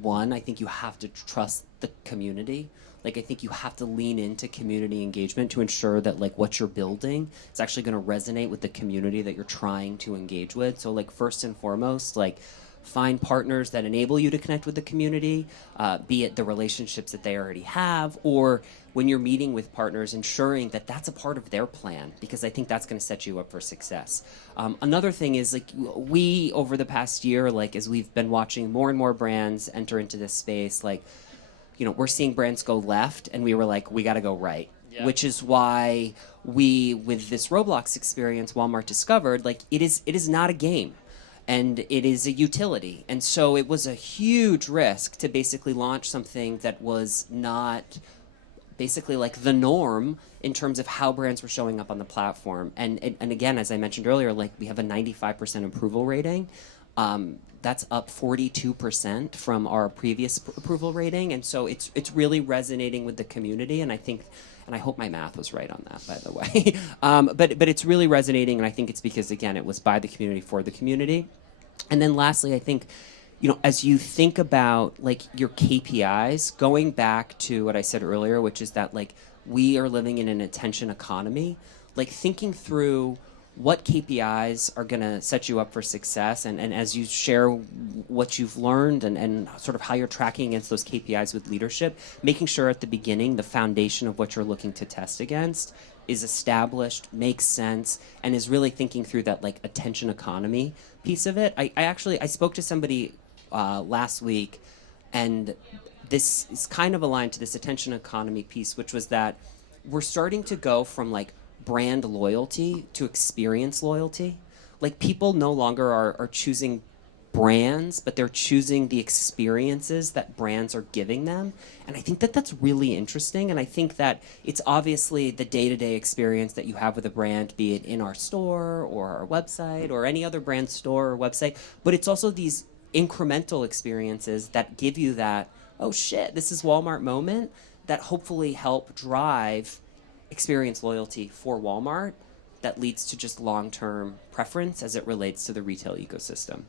one, I think you have to trust the community. Like, I think you have to lean into community engagement to ensure that like what you're building is actually going to resonate with the community that you're trying to engage with. So like first and foremost, like find partners that enable you to connect with the community, be it the relationships that they already have, or when you're meeting with partners, ensuring that that's a part of their plan, because I think that's going to set you up for success. Another thing is like we, over the past year, like as we've been watching more and more brands enter into this space, like, you know, we're seeing brands go left, and we were like, we got to go right. Yeah. Which is why we, with this Roblox experience, Walmart discovered, like, it is not a game, and it is a utility. And so it was a huge risk to basically launch something that was not basically like the norm in terms of how brands were showing up on the platform. And again, as I mentioned earlier, like we have a 95% approval rating. That's up 42% from our previous approval rating, and so it's really resonating with the community. And I think, and I hope my math was right on that, by the way. But it's really resonating, and I think it's because again, it was by the community for the community. And then lastly, I think, you know, as you think about like your KPIs, going back to what I said earlier, which is that like we are living in an attention economy, like thinking through what KPIs are going to set you up for success, and as you share what you've learned and sort of how you're tracking against those KPIs with leadership, making sure at the beginning the foundation of what you're looking to test against is established, makes sense, and is really thinking through that like attention economy piece of it. I spoke to somebody last week, and this is kind of aligned to this attention economy piece, which was that we're starting to go from like brand loyalty to experience loyalty. Like people no longer are choosing brands, but they're choosing the experiences that brands are giving them. And I think that that's really interesting. And I think that it's obviously the day-to-day experience that you have with a brand, be it in our store or our website or any other brand store or website, but it's also these incremental experiences that give you that, oh shit, this is Walmart moment, that hopefully help drive experience loyalty for Walmart that leads to just long-term preference as it relates to the retail ecosystem.